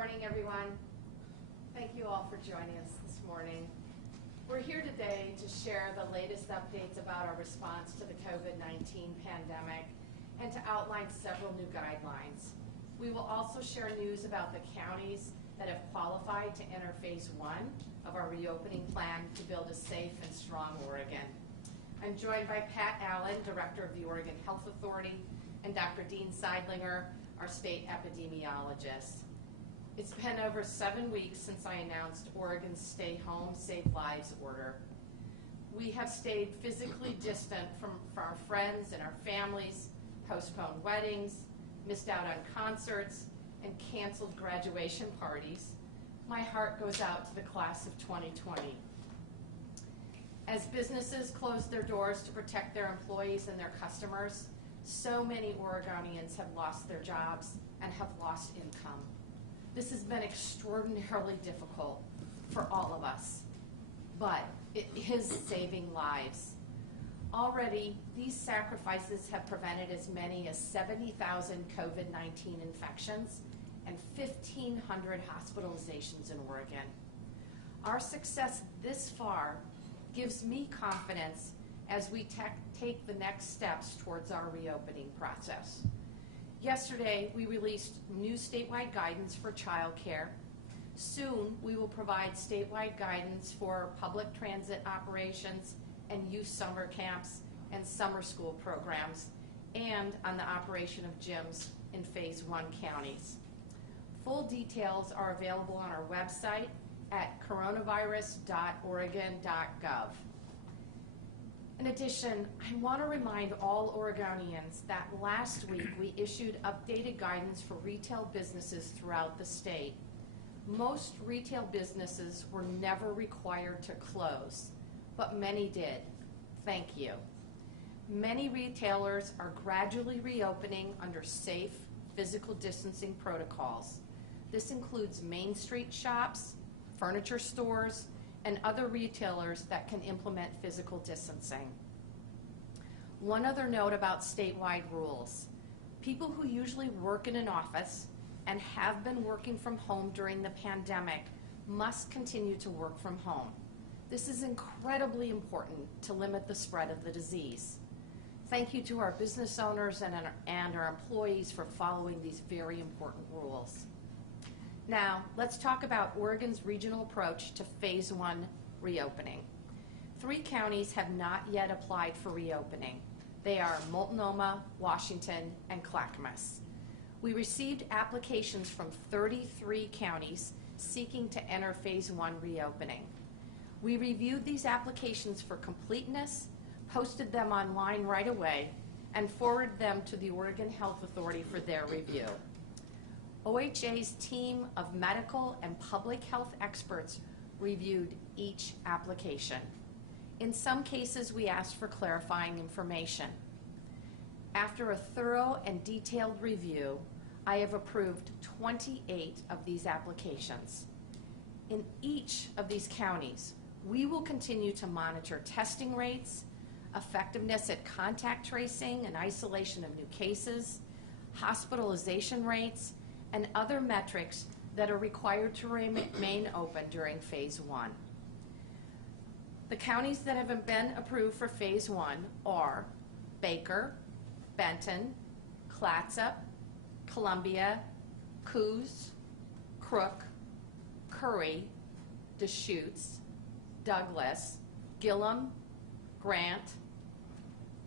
morning, everyone. Thank you all for joining us this morning. We're here today to share the latest updates about our response to the COVID-19 pandemic and to outline several new guidelines. We will also share news about the counties that have qualified to enter phase 1 of our reopening plan to build a safe and strong Oregon. I'm joined by Pat Allen, Director of the Oregon Health Authority, and Dr. Dean Seidlinger, our state epidemiologist. It's been over 7 weeks since I announced Oregon's Stay Home, Save Lives order. We have stayed physically distant from our friends and our families, postponed weddings, missed out on concerts, and canceled graduation parties. My heart goes out to the class of 2020. As businesses close their doors to protect their employees and their customers, so many Oregonians have lost their jobs and have lost income. This has been extraordinarily difficult for all of us, but it is saving lives. Already, these sacrifices have prevented as many as 70,000 COVID-19 infections and 1,500 hospitalizations in Oregon. Our success this far gives me confidence as we take the next steps towards our reopening process. Yesterday, we released new statewide guidance for childcare. Soon, we will provide statewide guidance for public transit operations and youth summer camps and summer school programs, and on the operation of gyms in phase 1 counties. Full details are available on our website at coronavirus.oregon.gov. In addition, I want to remind all Oregonians that last week we issued updated guidance for retail businesses throughout the state. Most retail businesses were never required to close, but many did. Thank you. Many retailers are gradually reopening under safe physical distancing protocols. This includes Main Street shops, furniture stores, and other retailers that can implement physical distancing. One other note about statewide rules. People who usually work in an office and have been working from home during the pandemic must continue to work from home. This is incredibly important to limit the spread of the disease. Thank you to our business owners and our employees for following these very important rules. Now, let's talk about Oregon's regional approach to phase 1 reopening. 3 counties have not yet applied for reopening. They are Multnomah, Washington, and Clackamas. We received applications from 33 counties seeking to enter phase 1 reopening. We reviewed these applications for completeness, posted them online right away, and forwarded them to the Oregon Health Authority for their review. OHA's team of medical and public health experts reviewed each application. In some cases, we asked for clarifying information. After a thorough and detailed review, I have approved 28 of these applications. In each of these counties, we will continue to monitor testing rates, effectiveness at contact tracing and isolation of new cases, hospitalization rates, and other metrics that are required to remain open during phase 1. The counties that have been approved for phase 1 are Baker, Benton, Clatsop, Columbia, Coos, Crook, Curry, Deschutes, Douglas, Gillum, Grant,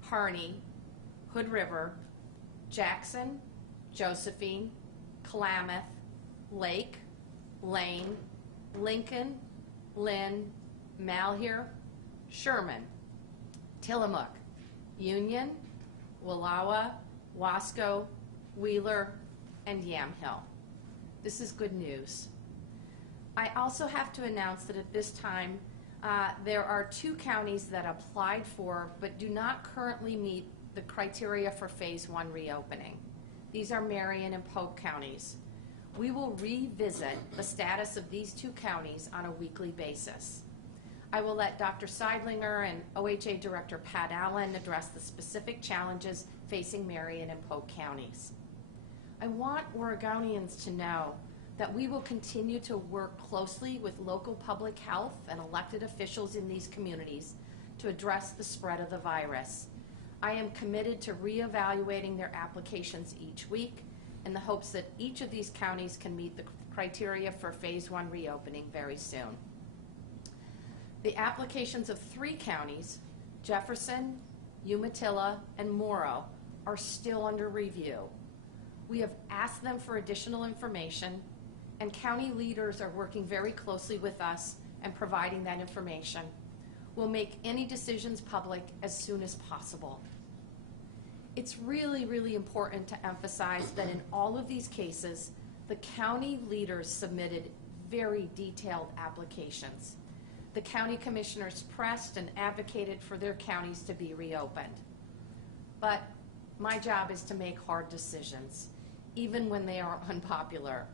Harney, Hood River, Jackson, Josephine, Klamath, Lake, Lane, Lincoln, Lynn, Malheur, Sherman, Tillamook, Union, Wallowa, Wasco, Wheeler, and Yamhill. This is good news. I also have to announce that at this time there are 2 counties that applied for but do not currently meet the criteria for phase 1 reopening. These are Marion and Polk counties. We will revisit the status of these 2 counties on a weekly basis. I will let Dr. Seidlinger and OHA Director Pat Allen address the specific challenges facing Marion and Polk counties. I want Oregonians to know that we will continue to work closely with local public health and elected officials in these communities to address the spread of the virus. I am committed to reevaluating their applications each week in the hopes that each of these counties can meet the criteria for Phase 1 reopening very soon. The applications of 3 counties, Jefferson, Umatilla, and Morrow, are still under review. We have asked them for additional information, and county leaders are working very closely with us and providing that information. We'll make any decisions public as soon as possible. It's really, really important to emphasize that in all of these cases, the county leaders submitted very detailed applications. The county commissioners pressed and advocated for their counties to be reopened. But my job is to make hard decisions, even when they are unpopular.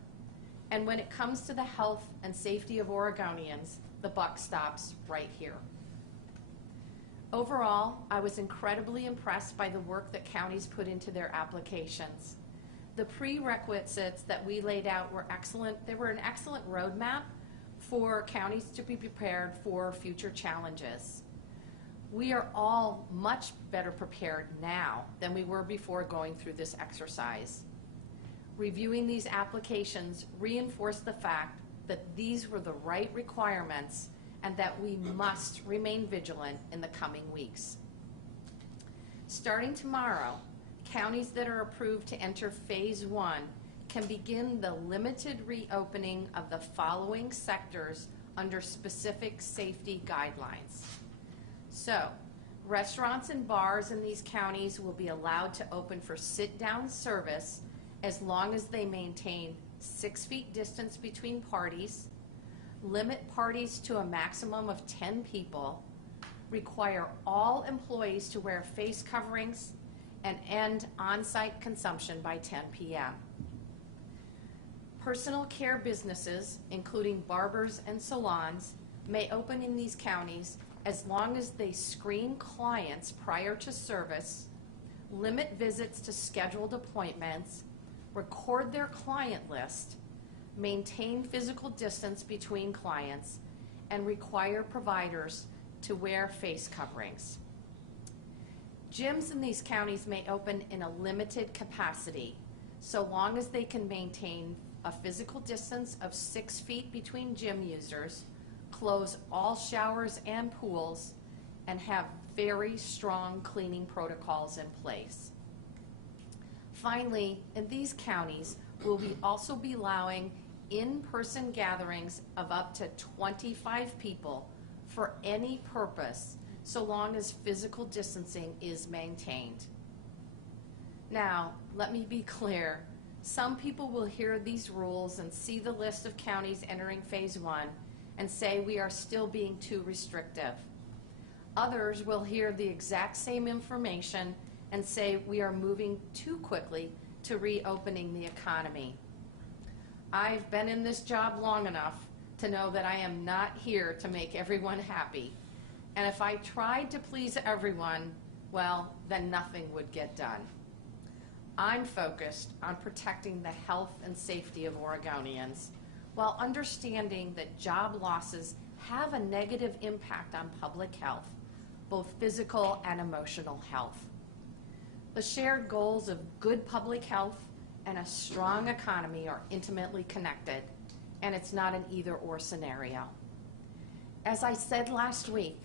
And when it comes to the health and safety of Oregonians, the buck stops right here. Overall, I was incredibly impressed by the work that counties put into their applications. The prerequisites that we laid out were excellent. They were an excellent roadmap for counties to be prepared for future challenges. We are all much better prepared now than we were before going through this exercise. Reviewing these applications reinforced the fact that these were the right requirements and that we must remain vigilant in the coming weeks. Starting tomorrow, counties that are approved to enter Phase 1 can begin the limited reopening of the following sectors under specific safety guidelines. So, restaurants and bars in these counties will be allowed to open for sit-down service as long as they maintain 6 feet distance between parties, limit parties to a maximum of 10 people, require all employees to wear face coverings, and end on-site consumption by 10 p.m. Personal care businesses, including barbers and salons, may open in these counties as long as they screen clients prior to service, limit visits to scheduled appointments, record their client list, maintain physical distance between clients, and require providers to wear face coverings. Gyms in these counties may open in a limited capacity, so long as they can maintain a physical distance of 6 feet between gym users, close all showers and pools, and have very strong cleaning protocols in place. Finally, in these counties, we'll also be allowing in-person gatherings of up to 25 people for any purpose, so long as physical distancing is maintained. Now, let me be clear. Some people will hear these rules and see the list of counties entering Phase 1 and say we are still being too restrictive. Others will hear the exact same information and say we are moving too quickly to reopening the economy. I've been in this job long enough to know that I am not here to make everyone happy. And if I tried to please everyone, well, then nothing would get done. I'm focused on protecting the health and safety of Oregonians while understanding that job losses have a negative impact on public health, both physical and emotional health. The shared goals of good public health and a strong economy are intimately connected, and it's not an either-or scenario. As I said last week,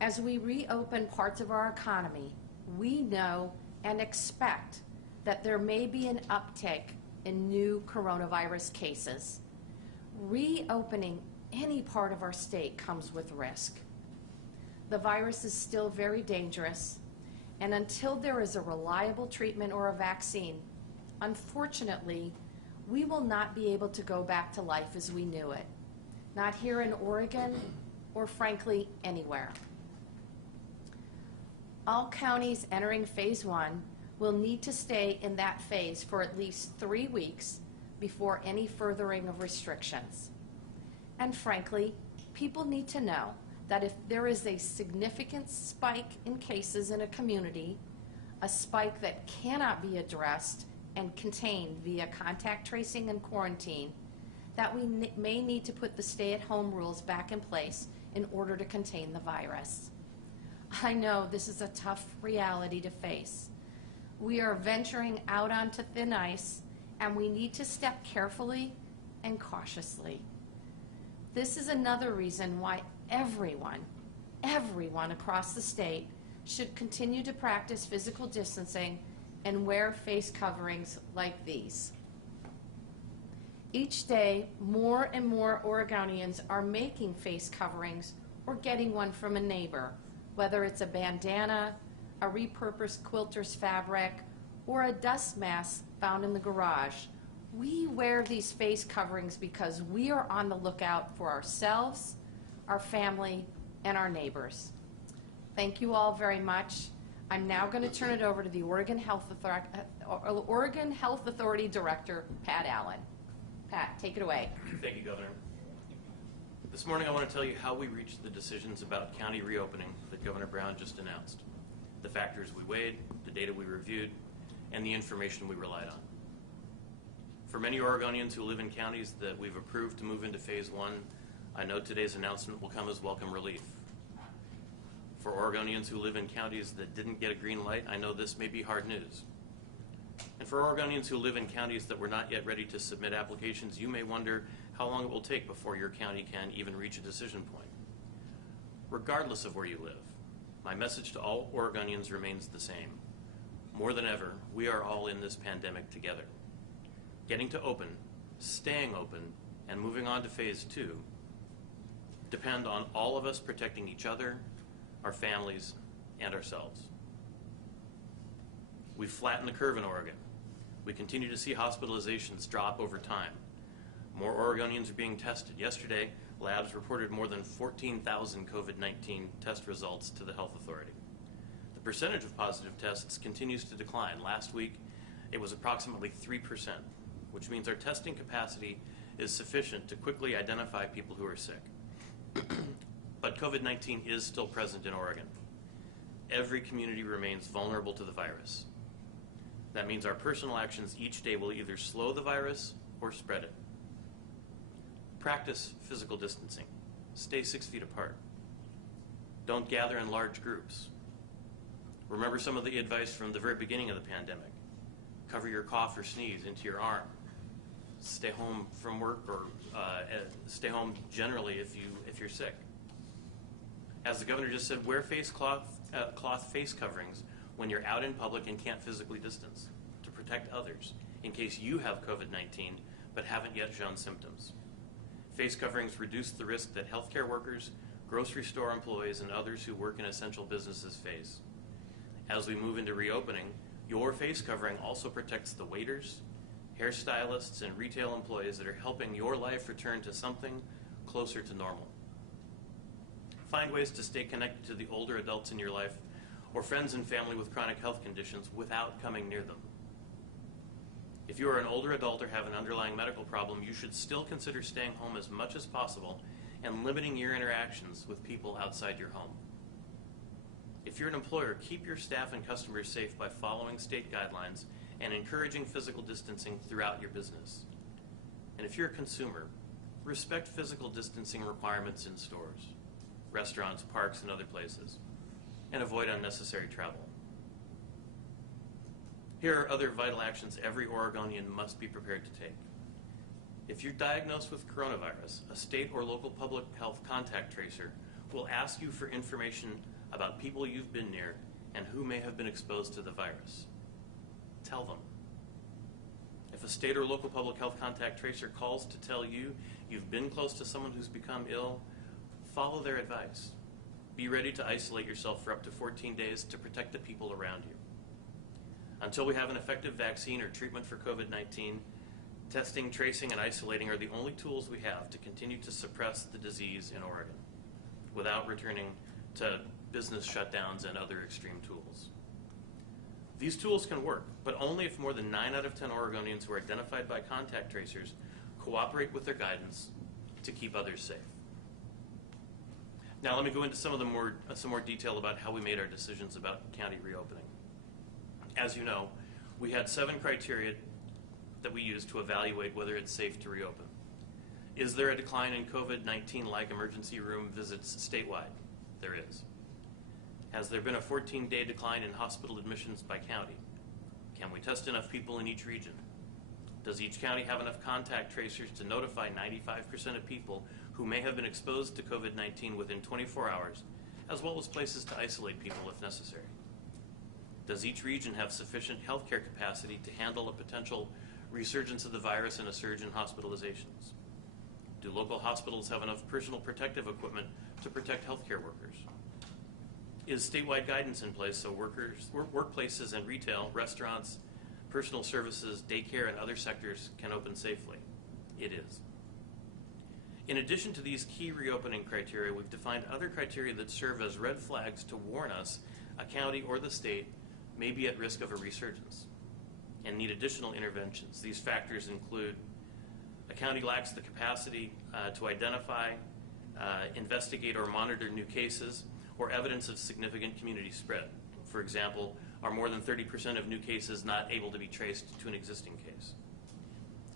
as we reopen parts of our economy, we know and expect that there may be an uptick in new coronavirus cases. Reopening any part of our state comes with risk. The virus is still very dangerous, and until there is a reliable treatment or a vaccine, unfortunately, we will not be able to go back to life as we knew it. Not here in Oregon, or frankly, anywhere. All counties entering Phase 1 will need to stay in that phase for at least 3 weeks before any furthering of restrictions. And frankly, people need to know that if there is a significant spike in cases in a community, a spike that cannot be addressed and contained via contact tracing and quarantine, that we may need to put the stay-at-home rules back in place in order to contain the virus. I know this is a tough reality to face. We are venturing out onto thin ice, and we need to step carefully and cautiously. This is another reason why everyone across the state should continue to practice physical distancing and wear face coverings like these. Each day, more and more Oregonians are making face coverings or getting one from a neighbor, whether it's a bandana, a repurposed quilter's fabric, or a dust mask found in the garage. We wear these face coverings because we are on the lookout for ourselves, our family, and our neighbors. Thank you all very much. I'm now going to turn it over to the Oregon Health Authority Director, Pat Allen. Pat, take it away. Thank you, Governor. This morning I want to tell you how we reached the decisions about county reopening that Governor Brown just announced, the factors we weighed, the data we reviewed, and the information we relied on. For many Oregonians who live in counties that we've approved to move into Phase 1, I know today's announcement will come as welcome relief. For Oregonians who live in counties that didn't get a green light, I know this may be hard news. And for Oregonians who live in counties that were not yet ready to submit applications, you may wonder how long it will take before your county can even reach a decision point. Regardless of where you live, my message to all Oregonians remains the same. More than ever, we are all in this pandemic together. Getting to open, staying open, and moving on to Phase 2 depend on all of us protecting each other, our families, and ourselves. We've flattened the curve in Oregon. We continue to see hospitalizations drop over time. More Oregonians are being tested. Yesterday, labs reported more than 14,000 COVID-19 test results to the Health Authority. The percentage of positive tests continues to decline. Last week, it was approximately 3%, which means our testing capacity is sufficient to quickly identify people who are sick. But COVID-19 is still present in Oregon. Every community remains vulnerable to the virus. That means our personal actions each day will either slow the virus or spread it. Practice physical distancing. Stay 6 feet apart. Don't gather in large groups. Remember some of the advice from the very beginning of the pandemic. Cover your cough or sneeze into your arm. Stay home from work, or stay home generally if you're sick. As the governor just said, wear cloth face coverings when you're out in public and can't physically distance to protect others in case you have COVID-19 but haven't yet shown symptoms. Face coverings reduce the risk that healthcare workers, grocery store employees, and others who work in essential businesses face. As we move into reopening, your face covering also protects the waiters, hairstylists, and retail employees that are helping your life return to something closer to normal. Find ways to stay connected to the older adults in your life or friends and family with chronic health conditions without coming near them. If you are an older adult or have an underlying medical problem, you should still consider staying home as much as possible and limiting your interactions with people outside your home. If you're an employer, keep your staff and customers safe by following state guidelines and encouraging physical distancing throughout your business. And if you're a consumer, respect physical distancing requirements in stores, restaurants, parks, and other places, and avoid unnecessary travel. Here are other vital actions every Oregonian must be prepared to take. If you're diagnosed with coronavirus, a state or local public health contact tracer will ask you for information about people you've been near and who may have been exposed to the virus. Tell them. If a state or local public health contact tracer calls to tell you you've been close to someone who's become ill, follow their advice. Be ready to isolate yourself for up to 14 days to protect the people around you. Until we have an effective vaccine or treatment for COVID-19, testing, tracing, and isolating are the only tools we have to continue to suppress the disease in Oregon without returning to business shutdowns and other extreme tools. These tools can work, but only if more than 9 out of 10 Oregonians who are identified by contact tracers cooperate with their guidance to keep others safe. Now let me go into some more detail about how we made our decisions about county reopening. As you know, we had 7 criteria that we used to evaluate whether it's safe to reopen. Is there a decline in COVID-19-like emergency room visits statewide? There is. Has there been a 14-day decline in hospital admissions by county? Can we test enough people in each region? Does each county have enough contact tracers to notify 95% of people who may have been exposed to COVID-19 within 24 hours, as well as places to isolate people if necessary? Does each region have sufficient healthcare capacity to handle a potential resurgence of the virus and a surge in hospitalizations? Do local hospitals have enough personal protective equipment to protect healthcare workers? Is statewide guidance in place so workplaces and retail, restaurants, personal services, daycare, and other sectors can open safely? It is. In addition to these key reopening criteria, we've defined other criteria that serve as red flags to warn us a county or the state may be at risk of a resurgence and need additional interventions. These factors include a county lacks the capacity to identify, investigate, or monitor new cases or evidence of significant community spread. For example, are more than 30% of new cases not able to be traced to an existing case?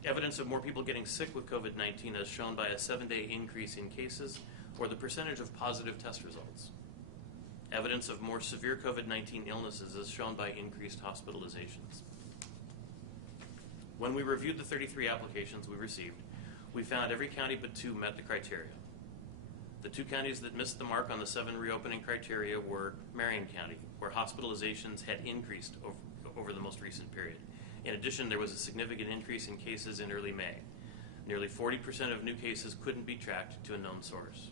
Evidence of more people getting sick with COVID-19 as shown by a 7-day increase in cases or the percentage of positive test results. Evidence of more severe COVID-19 illnesses as shown by increased hospitalizations. When we reviewed the 33 applications we received, we found every county but 2 met the criteria. The 2 counties that missed the mark on the 7 reopening criteria were Marion County, where hospitalizations had increased over the most recent period. In addition, there was a significant increase in cases in early May. Nearly 40% of new cases couldn't be tracked to a known source.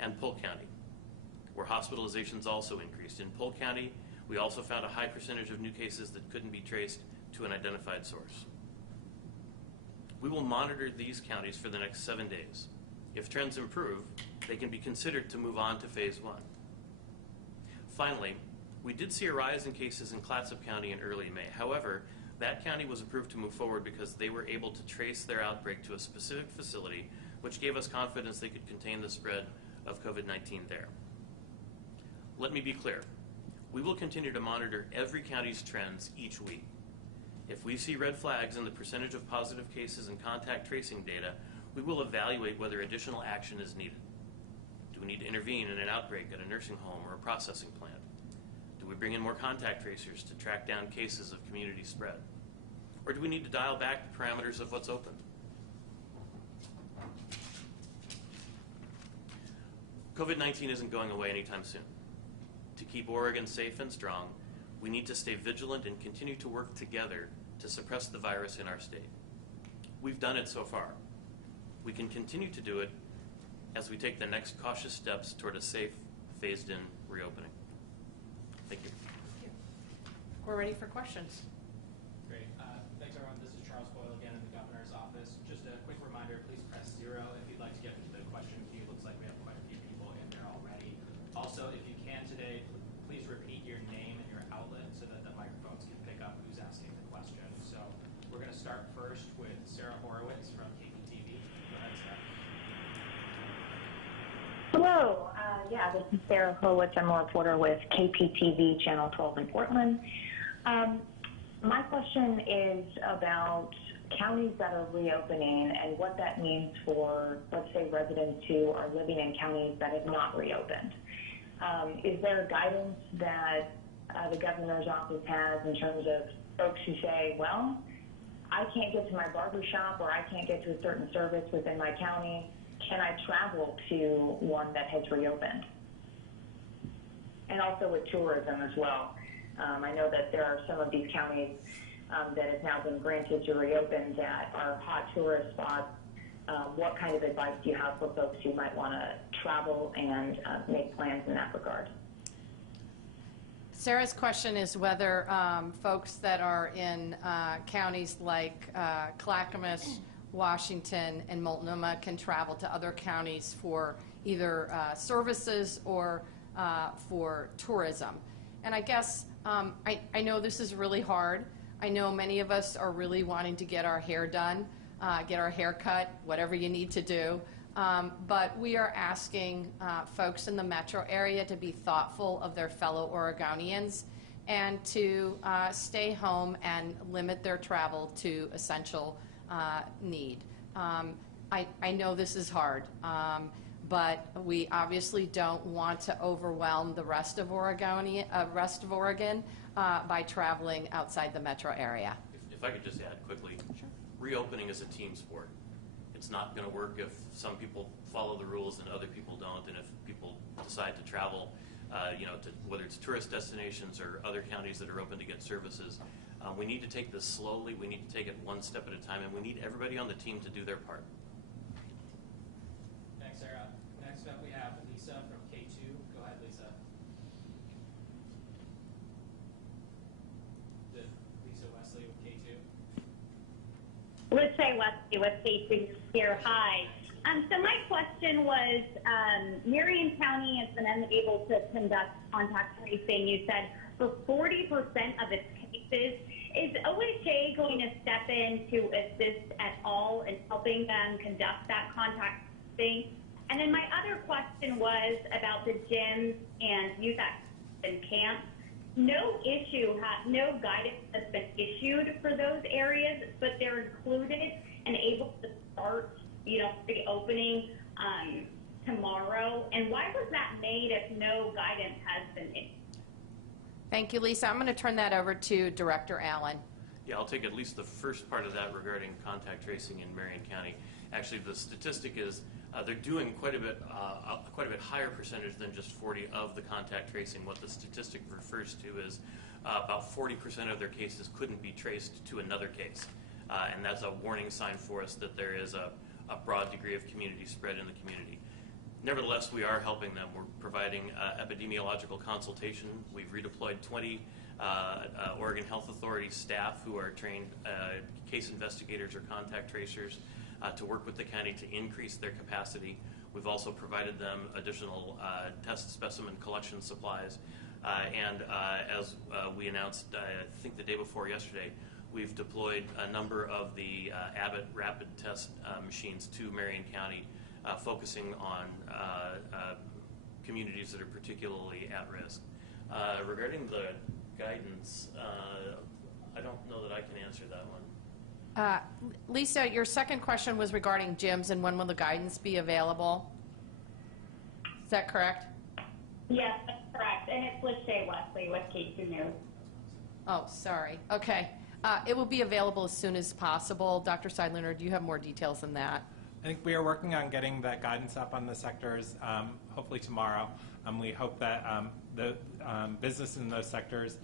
And Polk County, where hospitalizations also increased. In Polk County, we also found a high percentage of new cases that couldn't be traced to an identified source. We will monitor these counties for the next 7 days. If trends improve, they can be considered to move on to phase 1. Finally, we did see a rise in cases in Clatsop County in early May. However, that county was approved to move forward because they were able to trace their outbreak to a specific facility, which gave us confidence they could contain the spread of COVID-19 there. Let me be clear. We will continue to monitor every county's trends each week. If we see red flags in the percentage of positive cases and contact tracing data, we will evaluate whether additional action is needed. Do we need to intervene in an outbreak at a nursing home or a processing plant? Do we bring in more contact tracers to track down cases of community spread? Or do we need to dial back the parameters of what's open? COVID-19 isn't going away anytime soon. To keep Oregon safe and strong, we need to stay vigilant and continue to work together to suppress the virus in our state. We've done it so far. We can continue to do it as we take the next cautious steps toward a safe, phased-in reopening. Thank you. We're ready for questions. Great. Thanks, everyone. This is Charles Boyle again in the governor's office. Just a quick reminder, please press 0 if you'd like to get into the question queue. Looks like we have quite a few people in there already. Also, if you can today, please repeat your name and your outlet so that the microphones can pick up who's asking the question. So we're going to start first with Sarah Horowitz from KPTV. Go ahead, Sarah. Hello. This is Sarah Horowitz. I'm a reporter with KPTV Channel 12 in Portland. My question is about counties that are reopening and what that means for, let's say, residents who are living in counties that have not reopened. Is there guidance that the governor's office has in terms of folks who say, well, I can't get to my barber shop or I can't get to a certain service within my county. Can I travel to one that has reopened? And also with tourism as well. I know that there are some of these counties that have now been granted to reopen that are hot tourist spots. What kind of advice do you have for folks who might want to travel and make plans in that regard? Sarah's question is whether folks that are in counties like Clackamas, Washington, and Multnomah can travel to other counties for either services or for tourism. And I guess I know this is really hard. I know many of us are really wanting to get our hair done, get our hair cut, whatever you need to do. But we are asking folks in the metro area to be thoughtful of their fellow Oregonians and to stay home and limit their travel to essential need. I know this is hard, but we obviously don't want to overwhelm the rest of Oregon by traveling outside the metro area. If I could just add quickly, reopening is a team sport. It's not going to work if some people follow the rules and other people don't, and if people decide to travel, to, whether it's tourist destinations or other counties that are open to get services. We need to take this slowly. We need to take it one step at a time, and we need everybody on the team to do their part. Thanks, Sarah. Next up, we have Lisa from K2. Go ahead, Lisa. Lisa Wesley with K2. Let's say Wesley with K2 here. Hi. So my question was, Marion County has been unable to conduct contact tracing. You said for 40% of its cases. Is OHA going to step in to assist at all in helping them conduct that contact tracing? And then my other question was about the gyms and youth activities and camps. No guidance has been issued for those areas, but they're included and able to start, reopening tomorrow. And why was that made if no guidance has been issued? Thank you, Lisa. I'm going to turn that over to Director Allen. Yeah, I'll take at least the first part of that regarding contact tracing in Marion County. Actually, the statistic is they're doing quite a bit higher percentage than just 40 of the contact tracing. What the statistic refers to is about 40% of their cases couldn't be traced to another case, and that's a warning sign for us that there is a broad degree of community spread in the community. Nevertheless, we are helping them. We're providing epidemiological consultation. We've redeployed 20 Oregon Health Authority staff who are trained case investigators or contact tracers to work with the county to increase their capacity. We've also provided them additional test specimen collection supplies. And as we announced, I think the day before yesterday, we've deployed a number of the Abbott rapid test machines to Marion County, focusing on communities that are particularly at risk. Regarding the guidance, I don't know that I can answer that one. Lisa, your second question was regarding gyms and when will the guidance be available? Is that correct? Yes, that's correct. And it's Lachey Wesley with K2 News. Oh, sorry. Okay. It will be available as soon as possible. Dr. Seidliner, do you have more details than that? I think we are working on getting that guidance up on the sectors, hopefully tomorrow. We hope that the businesses in those sectors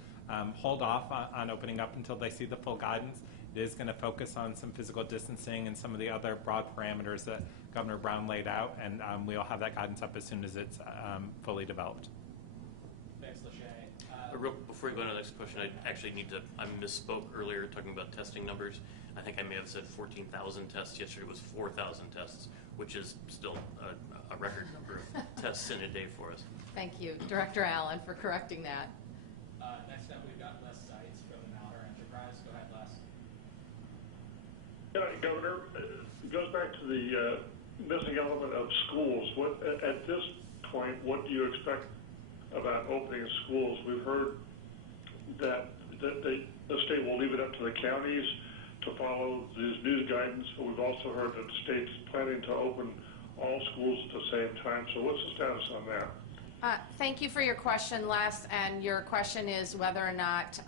hold off on opening up until they see the full guidance. It is going to focus on some physical distancing and some of the other broad parameters that Governor Brown laid out, and we'll have that guidance up as soon as it's fully developed. Thanks, Lachey. Before you go to the next question, I misspoke earlier talking about testing numbers. I think I may have said 14,000 tests. Yesterday was 4,000 tests, which is still a record number of tests in a day for us. Thank you, Director Allen, for correcting that. Next up, we've got Les Seitz from the Malheur Enterprise. Go ahead, Les. Governor, it goes back to the missing element of schools. At this point, what do you expect about opening schools? We've heard that the state will leave it up to the counties to follow this new guidance, but we've also heard that the state's planning to open all schools at the same time. So what's the status on that? Thank you for your question, Les. And your question is whether or not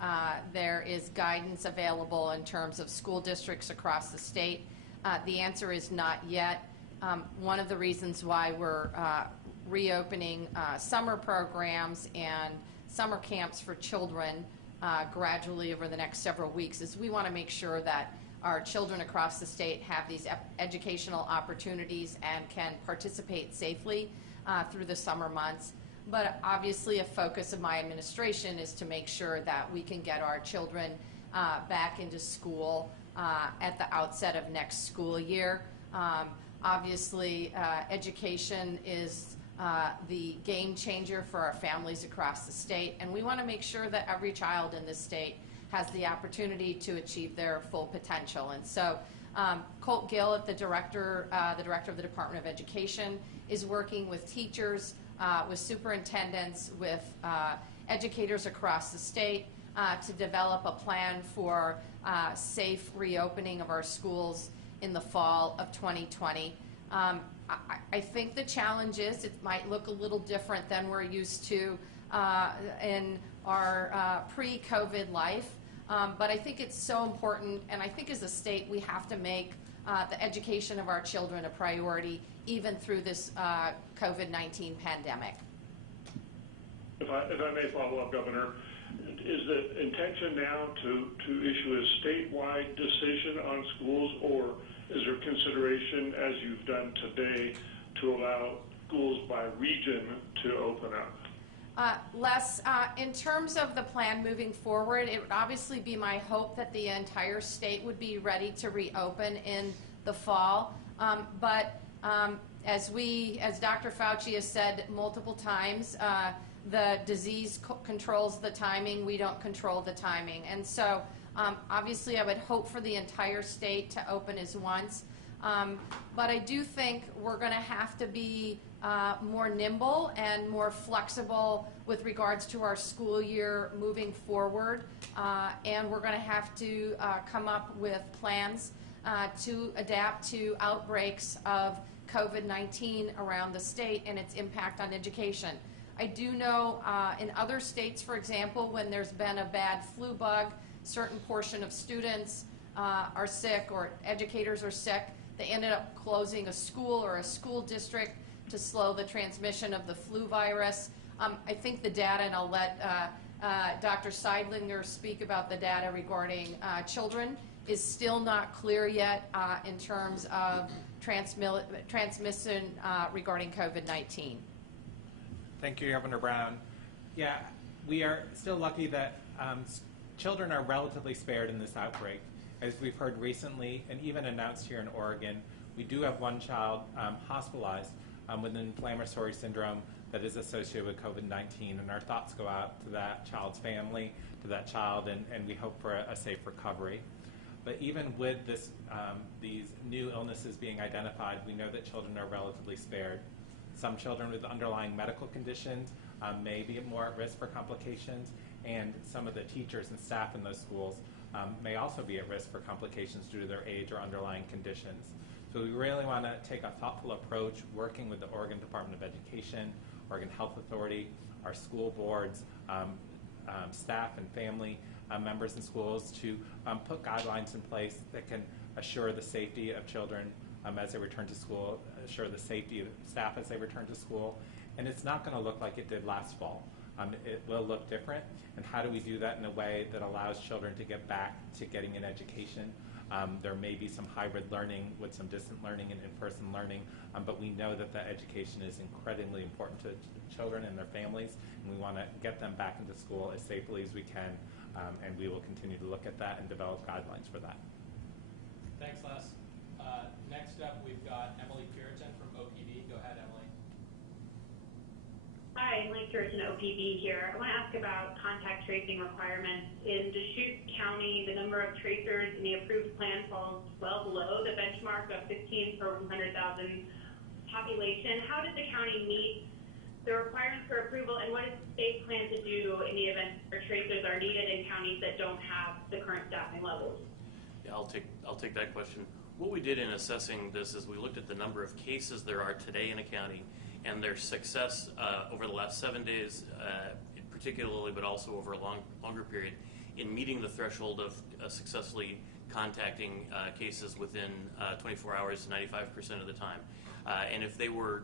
there is guidance available in terms of school districts across the state. The answer is not yet. One of the reasons why we're reopening summer programs and summer camps for children gradually over the next several weeks is we want to make sure that our children across the state have these educational opportunities and can participate safely through the summer months. But obviously a focus of my administration is to make sure that we can get our children back into school at the outset of next school year. Obviously, education is the game changer for our families across the state, and we want to make sure that every child in this state has the opportunity to achieve their full potential. And so Colt Gill, the director of the Department of Education, is working with teachers, with superintendents, with educators across the state to develop a plan for safe reopening of our schools in the fall of 2020. I think the challenge is it might look a little different than we're used to in our pre-COVID life, but I think it's so important, and I think as a state we have to make the education of our children a priority even through this COVID-19 pandemic. If I may follow up, Governor, is the intention now to issue a statewide decision on schools, or is there consideration, as you've done today, to allow schools by region to open up? Les, in terms of the plan moving forward, it would obviously be my hope that the entire state would be ready to reopen in the fall. But as Dr. Fauci has said multiple times, the disease controls the timing. We don't control the timing. And so obviously I would hope for the entire state to open as once. But I do think we're going to have to be more nimble and more flexible with regards to our school year moving forward. And we're going to have to come up with plans to adapt to outbreaks of COVID-19 around the state and its impact on education. I do know in other states, for example, when there's been a bad flu bug, certain portion of students are sick or educators are sick. They ended up closing a school or a school district to slow the transmission of the flu virus. I think the data, and I'll let Dr. Seidlinger speak about the data regarding children, is still not clear yet in terms of transmission regarding COVID-19. Thank you, Governor Brown. Yeah, we are still lucky that children are relatively spared in this outbreak. As we've heard recently, and even announced here in Oregon, we do have one child hospitalized with an inflammatory syndrome that is associated with COVID-19, and our thoughts go out to that child's family, to that child, and we hope for a safe recovery. But even with this, these new illnesses being identified, we know that children are relatively spared. Some children with underlying medical conditions may be more at risk for complications, and some of the teachers and staff in those schools may also be at risk for complications due to their age or underlying conditions. So we really want to take a thoughtful approach, working with the Oregon Department of Education, Oregon Health Authority, our school boards, staff and family members in schools to put guidelines in place that can assure the safety of children as they return to school, assure the safety of staff as they return to school. And it's not going to look like it did last fall. It will look different. And how do we do that in a way that allows children to get back to getting an education? There may be some hybrid learning with some distant learning and in-person learning, but we know that that education is incredibly important to children and their families, and we want to get them back into school as safely as we can, and we will continue to look at that and develop guidelines for that. Thanks, Les. Next up, we've got Emily Puritan from OPB. Go ahead, Emily. Hi, Emily Puritan, OPB here. I want to ask about contact tracing requirements. In Deschutes County, the number of tracers in the approved plan falls well below the benchmark of 15 per 100,000 population. How did the county meet the requirements for approval, and what does the state plan to do in the event where tracers are needed in counties that don't have the current staffing levels? Yeah, I'll take that question. What we did in assessing this is we looked at the number of cases there are today in a county and their success over the last 7 days, particularly, but also over a longer period, in meeting the threshold of successfully contacting cases within 24 hours, 95% of the time. And if they were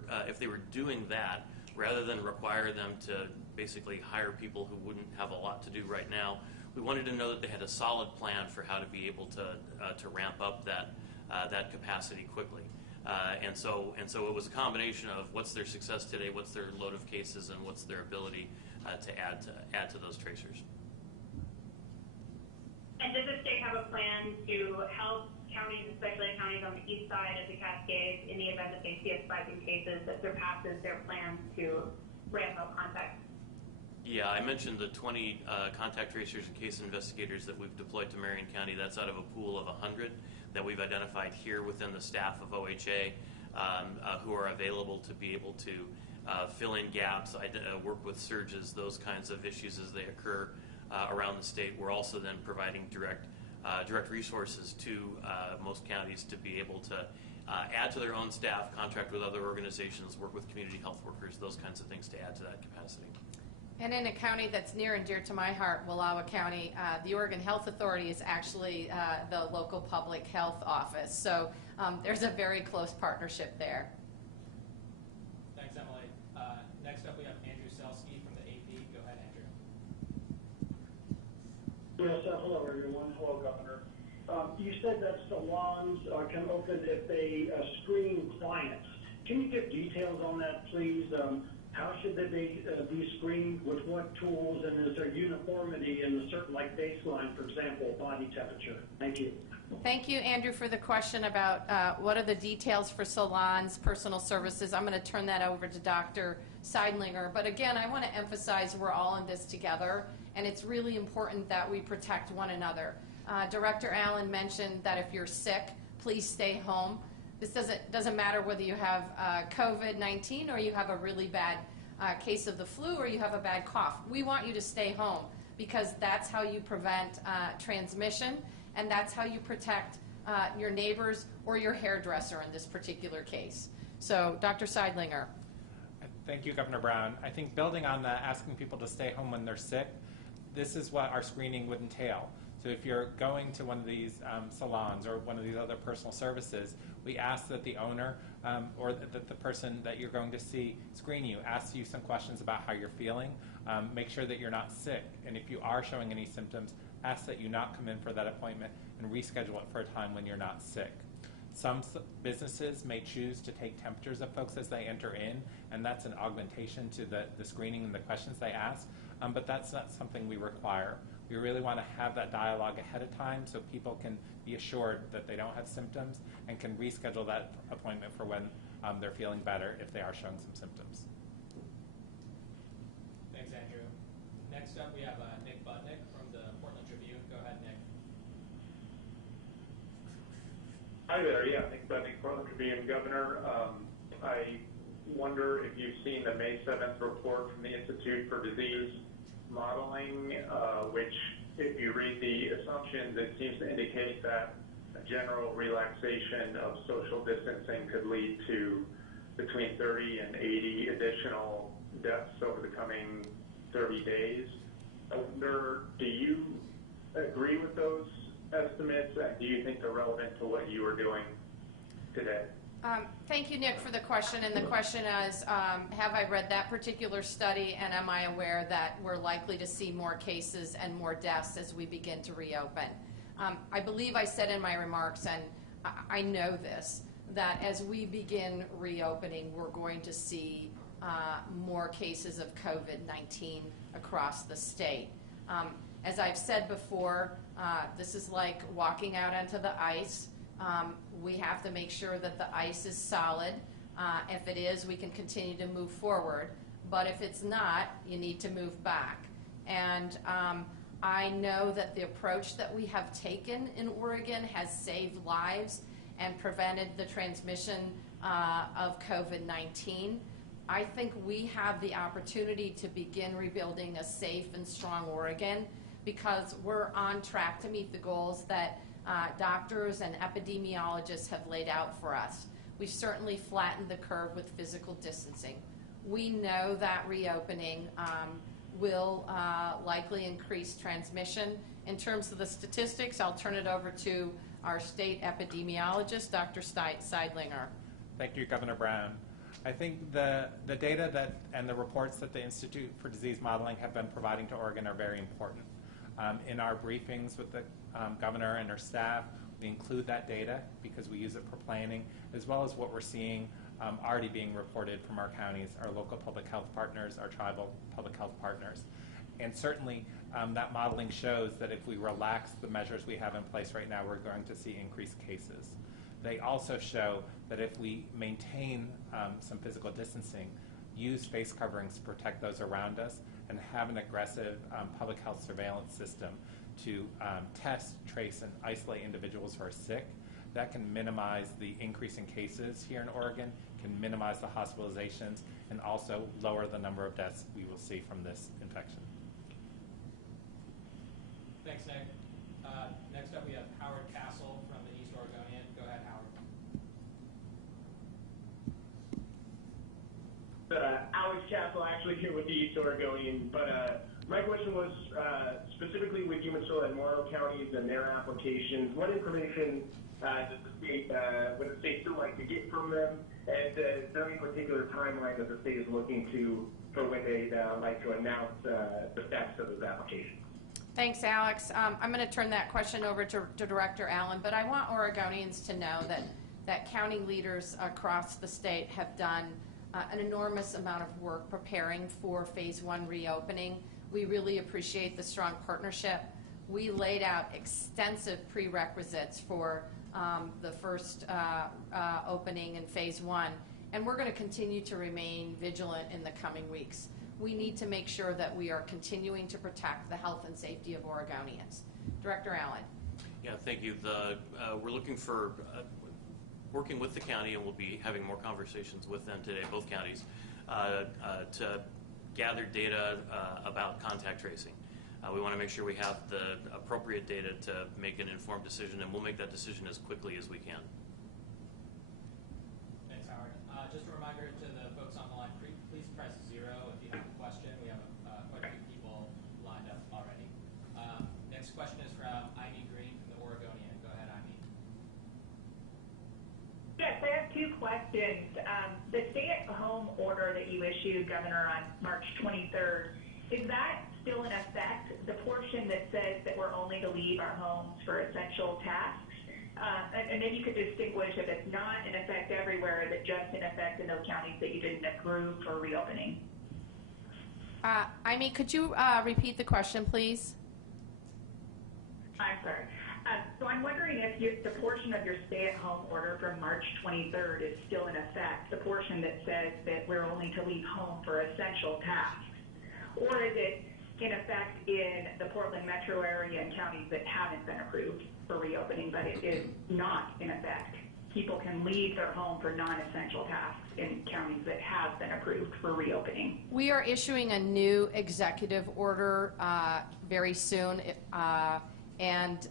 doing that, rather than require them to basically hire people who wouldn't have a lot to do right now, we wanted to know that they had a solid plan for how to be able to ramp up that capacity quickly. And so it was a combination of what's their success today, what's their load of cases, and what's their ability to add to those tracers. And does the state have a plan to help counties, especially counties on the east side of the Cascades, in the event that they see a spike in cases that surpasses their plans to ramp up contact? Yeah, I mentioned the 20 contact tracers and case investigators that we've deployed to Marion County. That's out of a pool of 100 that we've identified here within the staff of OHA who are available to be able to fill in gaps, work with surges, those kinds of issues as they occur around the state. We're also then providing direct direct resources to most counties to be able to add to their own staff, contract with other organizations, work with community health workers, those kinds of things to add to that capacity. And in a county that's near and dear to my heart, Wallowa County, the Oregon Health Authority is actually the local public health office. So there's a very close partnership there. Thanks, Emily. Next up, we have Andrew Selsky from the AP. Go ahead, Andrew. Yes, hello everyone. Hello, Governor. You said that salons can open if they screen clients. Can you give details on that, please? How should they be screened, with what tools, and is there uniformity in a certain, like, baseline, for example, body temperature? Thank you. Thank you, Andrew, for the question about what are the details for salons, personal services. I'm going to turn that over to Dr. Seidlinger. But again, I want to emphasize we're all in this together, and it's really important that we protect one another. Director Allen mentioned that if you're sick, please stay home. This doesn't matter whether you have COVID-19 or you have a really bad case of the flu or you have a bad cough. We want you to stay home because that's how you prevent transmission, and that's how you protect your neighbors or your hairdresser in this particular case. So, Dr. Seidlinger. Thank you, Governor Brown. I think building on the asking people to stay home when they're sick, this is what our screening would entail. So if you're going to one of these salons or one of these other personal services, we ask that the owner or that the person that you're going to see screen you, ask you some questions about how you're feeling, make sure that you're not sick, and if you are showing any symptoms, ask that you not come in for that appointment and reschedule it for a time when you're not sick. Some businesses may choose to take temperatures of folks as they enter in, and that's an augmentation to the screening and the questions they ask, but that's not something we require. We really want to have that dialogue ahead of time so people can be assured that they don't have symptoms and can reschedule that appointment for when they're feeling better if they are showing some symptoms. Thanks, Andrew. Next up, we have Nick Budnick from the Portland Tribune. Go ahead, Nick. Hi there. Yeah, Nick Budnick, Portland Tribune. Governor, I wonder if you've seen the May 7th report from the Institute for Disease Modeling, which, if you read the assumptions, it seems to indicate that a general relaxation of social distancing could lead to between 30 and 80 additional deaths over the coming 30 days. I wonder, do you agree with those estimates, and do you think they're relevant to what you are doing today? Thank you, Nick, for the question. And the question is, have I read that particular study, and am I aware that we're likely to see more cases and more deaths as we begin to reopen? I believe I said in my remarks, and I know this, that as we begin reopening, we're going to see more cases of COVID-19 across the state. As I've said before, this is like walking out onto the ice. We have to make sure that the ice is solid. If it is, we can continue to move forward. But if it's not, you need to move back. And I know that the approach that we have taken in Oregon has saved lives and prevented the transmission of COVID-19. I think we have the opportunity to begin rebuilding a safe and strong Oregon because we're on track to meet the goals that doctors and epidemiologists have laid out for us. We've certainly flattened the curve with physical distancing. We know that reopening will likely increase transmission. In terms of the statistics, I'll turn it over to our state epidemiologist, Dr. Seidlinger. Thank you, Governor Brown. I think the data and the reports that the Institute for Disease Modeling have been providing to Oregon are very important. In our briefings with the governor and her staff, we include that data because we use it for planning, as well as what we're seeing already being reported from our counties, our local public health partners, our tribal public health partners. And certainly that modeling shows that if we relax the measures we have in place right now, we're going to see increased cases. They also show that if we maintain some physical distancing, use face coverings to protect those around us, and have an aggressive public health surveillance system to test, trace, and isolate individuals who are sick, that can minimize the increase in cases here in Oregon, can minimize the hospitalizations, and also lower the number of deaths we will see from this infection. Thanks, Nick. Next up, we have Howard Castle from the East Oregonian. Go ahead, Howard. Alex Castle, actually here with the East Oregonian, but my question was specifically with Umatilla and Morrow counties and their applications. What information does the state, would the state still like to get from them? And is there any particular timeline that the state is looking to for when they'd like to announce the status of those applications? Thanks, Alex. I'm going to turn that question over to Director Allen, but I want Oregonians to know that county leaders across the state have done an enormous amount of work preparing for Phase 1 reopening. We really appreciate the strong partnership. We laid out extensive prerequisites for the first opening in Phase 1, and we're going to continue to remain vigilant in the coming weeks. We need to make sure that we are continuing to protect the health and safety of Oregonians. Director Allen. Yeah, thank you. We're looking for working with the county, and we'll be having more conversations with them today, both counties, to gather data about contact tracing. We want to make sure we have the appropriate data to make an informed decision, and we'll make that decision as quickly as we can. Thanks, Howard. Just a reminder to the folks on the line, please press 0 if you have a question. We have quite a few people lined up already. Next question is from Ivy Green from the Oregonian. Go ahead, Ivy. Yes, I have two questions. The stay-at-home order that you issued, Governor, on March 23rd, is that still in effect, the portion that says that we're only to leave our homes for essential tasks? And then you could distinguish if it's not in effect everywhere, is it just in effect in those counties that you didn't approve for reopening? Amy, could you repeat the question, please? I'm sorry. So I'm wondering if the portion of your stay-at-home order from March 23rd is still in effect, the portion that says that we're only to leave home for essential tasks, or is it in effect in the Portland metro area and counties that haven't been approved for reopening, but it is not in effect? People can leave their home for non-essential tasks in counties that have been approved for reopening. We are issuing a new executive order very soon, and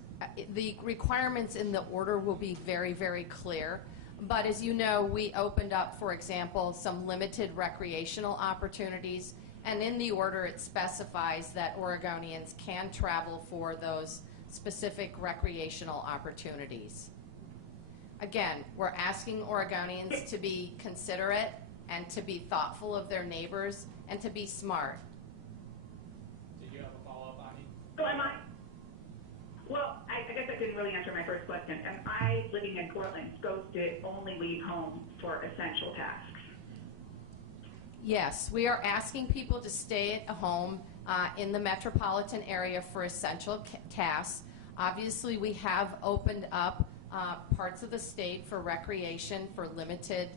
the requirements in the order will be very, very clear. But as you know, we opened up, for example, some limited recreational opportunities, and in the order it specifies that Oregonians can travel for those specific recreational opportunities. Again, we're asking Oregonians to be considerate and to be thoughtful of their neighbors and to be smart. Did you have a follow-up, Ivy? So am I? Well, I guess that didn't really answer my first question. Am I, living in Portland, supposed to only leave home for essential tasks? Yes, we are asking people to stay at home in the metropolitan area for essential tasks. Obviously, we have opened up parts of the state for recreation, for limited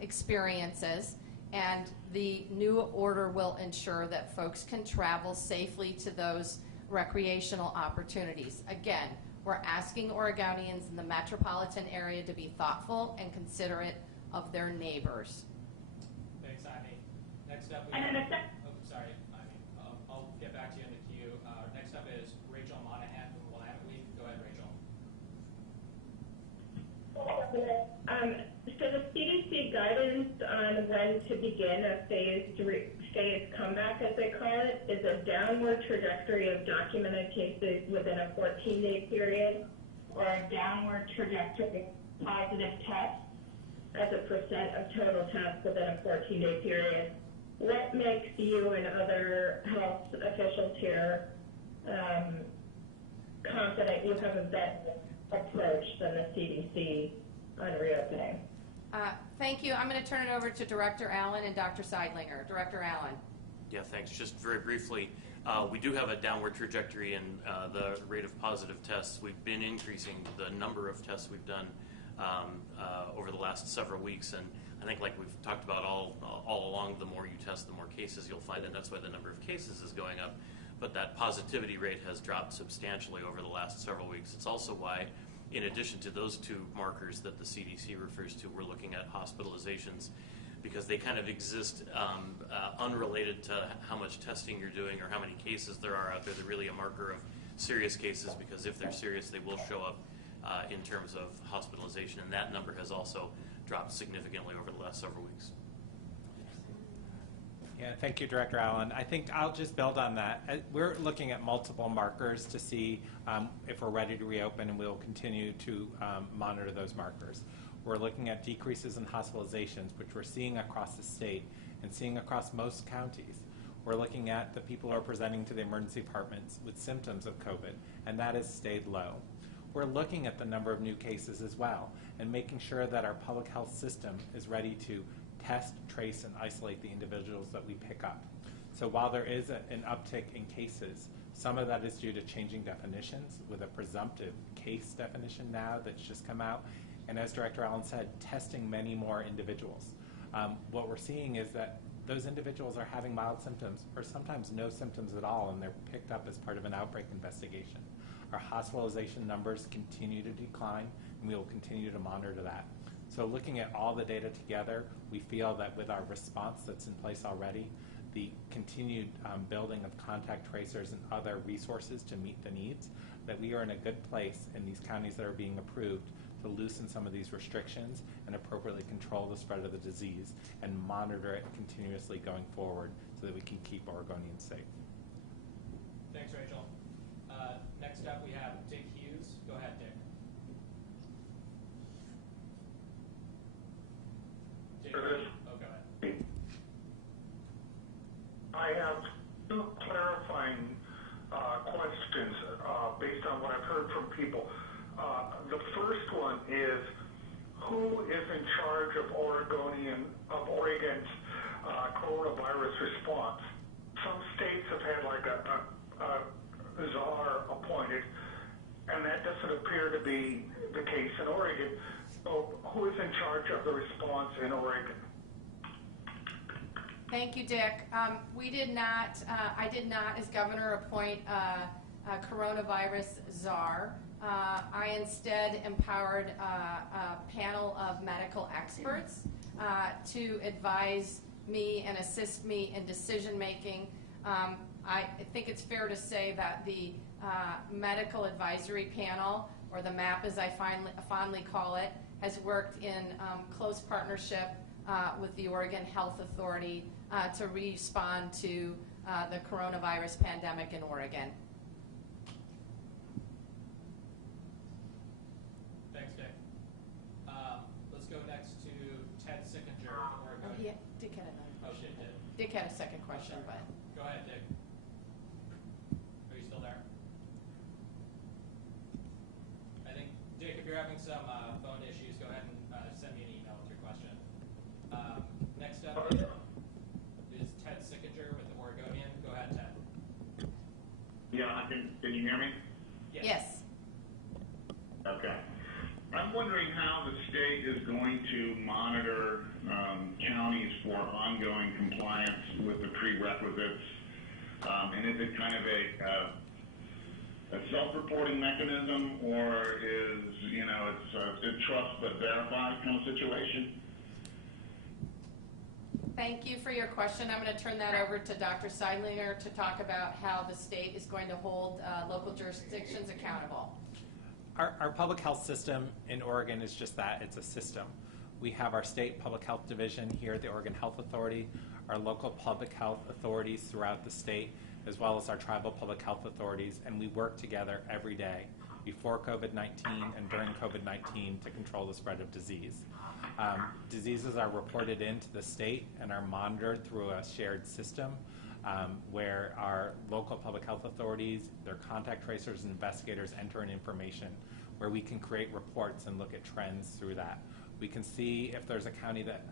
experiences, and the new order will ensure that folks can travel safely to those recreational opportunities. Again, we're asking Oregonians in the metropolitan area to be thoughtful and considerate of their neighbors. Thanks, Ivy. Next up, we And have... then sorry, Ivy. I'll get back to you in the queue. Next up is Rachel Monahan from Willamette Week. Go ahead, Rachel. So the CDC guidance on when to begin a phased comeback, as they call it, is a downward trajectory of documented cases within a 14-day period, or a downward trajectory of positive tests as a percent of total tests within a 14-day period. What makes you and other health officials here confident you have a better approach than the CDC on reopening? Thank you. I'm going to turn it over to Director Allen and Dr. Seidlinger. Director Allen. Yeah, thanks. Just very briefly, we do have a downward trajectory in the rate of positive tests. We've been increasing the number of tests we've done over the last several weeks, and I think, like we've talked about all along, the more you test, the more cases you'll find, and that's why the number of cases is going up. But that positivity rate has dropped substantially over the last several weeks. It's also why, in addition to those two markers that the CDC refers to, we're looking at hospitalizations, because they kind of exist unrelated to how much testing you're doing or how many cases there are out there. They're really a marker of serious cases, because if they're serious, they will show up in terms of hospitalization, and that number has also dropped significantly over the last several weeks. Yeah, thank you, Director Allen. I think I'll just build on that. We're looking at multiple markers to see if we're ready to reopen, and we'll continue to monitor those markers. We're looking at decreases in hospitalizations, which we're seeing across the state and seeing across most counties. We're looking at the people who are presenting to the emergency departments with symptoms of COVID, and that has stayed low. We're looking at the number of new cases as well and making sure that our public health system is ready to test, trace, and isolate the individuals that we pick up. So while there is an uptick in cases, some of that is due to changing definitions with a presumptive case definition now that's just come out. And as Director Allen said, testing many more individuals. What we're seeing is that those individuals are having mild symptoms or sometimes no symptoms at all, and they're picked up as part of an outbreak investigation. Our hospitalization numbers continue to decline, and we will continue to monitor that. So looking at all the data together, we feel that with our response that's in place already, the continued building of contact tracers and other resources to meet the needs, that we are in a good place in these counties that are being approved to loosen some of these restrictions and appropriately control the spread of the disease and monitor it continuously going forward so that we can keep Oregonians safe. Thanks, Rachel. Next up, we have Dick Hughes. Go ahead, Dick. Dick, oh, go ahead. I have two clarifying questions based on what I've heard from people. The first one is, who is in charge of Oregon's coronavirus response? Some states have had like a czar appointed, and that doesn't appear to be the case in Oregon. So who is in charge of the response in Oregon? Thank you, Dick. We did not, I did not, as governor, appoint a coronavirus czar. I instead empowered a panel of medical experts to advise me and assist me in decision making. I think it's fair to say that the medical advisory panel, or the MAP as I fondly call it, has worked in close partnership with the Oregon Health Authority to respond to the coronavirus pandemic in Oregon. Thanks, Dick. Let's go next to Ted Sickinger from Oregon. Oh, Dick had another question. Oh, Dick did. Dick had a second question, but... Go ahead, Dick. Are you still there? I think, Dick, if you're having some phone issues, go ahead and send me an email with your question. Next up is Ted Sickinger with the Oregonian. Go ahead, Ted. Yeah, can you hear me? Yes. Okay. I'm wondering how the state is going to monitor counties for ongoing compliance with the prerequisites, and is it kind of a self-reporting mechanism, or is, it's a trust but verify kind of situation? Thank you for your question. I'm going to turn that over to Dr. Seidlinger to talk about how the state is going to hold local jurisdictions accountable. Our public health system in Oregon is just that. It's a system. We have our state public health division here at the Oregon Health Authority, our local public health authorities throughout the state, as well as our tribal public health authorities, and we work together every day before COVID-19 and during COVID-19 to control the spread of disease. Diseases are reported into the state and are monitored through a shared system where our local public health authorities, their contact tracers and investigators enter in information where we can create reports and look at trends through that. We can see if there's a county that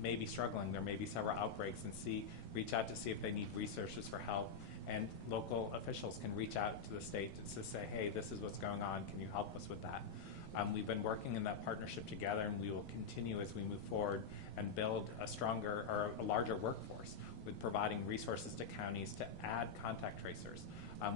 may be struggling, there may be several outbreaks, and reach out to see if they need resources for help. And local officials can reach out to the state to say, hey, this is what's going on, can you help us with that? We've been working in that partnership together, and we will continue as we move forward and build a stronger or a larger workforce with providing resources to counties to add contact tracers,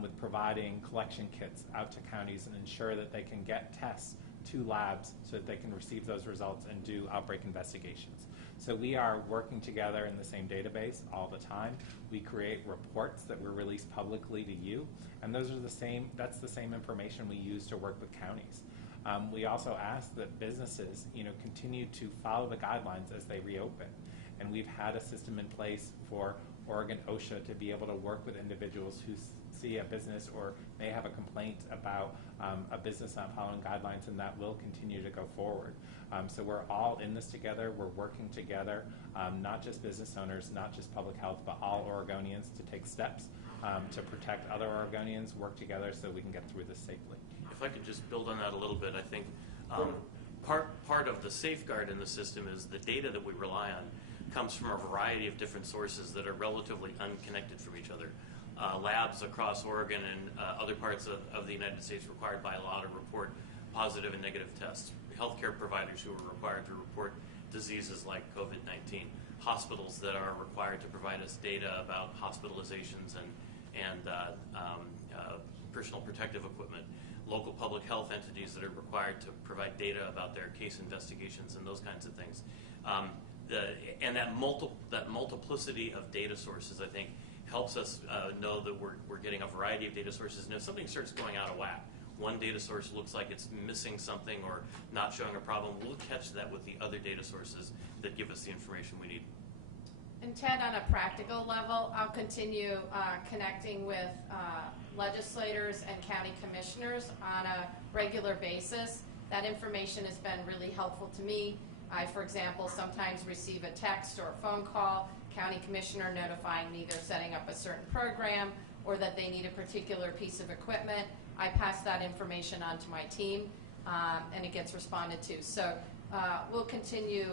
with providing collection kits out to counties and ensure that they can get tests to labs so that they can receive those results and do outbreak investigations. So we are working together in the same database all the time. We create reports that we release publicly to you, and that's the same information we use to work with counties. We also ask that businesses, continue to follow the guidelines as they reopen. And we've had a system in place for Oregon OSHA to be able to work with individuals who see a business or may have a complaint about a business not following guidelines, and that will continue to go forward. So we're all in this together. We're working together, not just business owners, not just public health, but all Oregonians to take steps to protect other Oregonians, work together so we can get through this safely. If I could just build on that a little bit, I think part of the safeguard in the system is the data that we rely on comes from a variety of different sources that are relatively unconnected from each other. Labs across Oregon and other parts of the United States required by law to report positive and negative tests. Healthcare providers who are required to report diseases like COVID-19. Hospitals that are required to provide us data about hospitalizations and personal protective equipment. Local public health entities that are required to provide data about their case investigations and those kinds of things. And that multiplicity of data sources, I think, helps us know that we're getting a variety of data sources. And if something starts going out of whack, one data source looks like it's missing something or not showing a problem, we'll catch that with the other data sources that give us the information we need. And Ted, on a practical level, I'll continue connecting with legislators and county commissioners on a regular basis. That information has been really helpful to me. I, for example, sometimes receive a text or a phone call, county commissioner notifying me they're setting up a certain program or that they need a particular piece of equipment. I pass that information on to my team, and it gets responded to. So we'll continue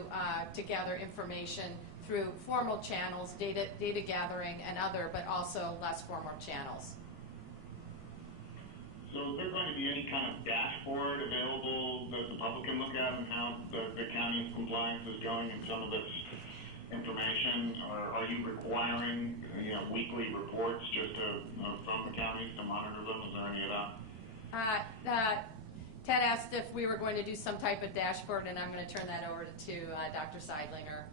to gather information through formal channels, data gathering and other, but also less formal channels. So is there going to be any kind of dashboard available that the public can look at and how the county's compliance is going in some of this information? Or are you requiring weekly reports just from the counties to monitor them? Is there any of that? Ted asked if we were going to do some type of dashboard, and I'm going to turn that over to Dr. Seidlinger.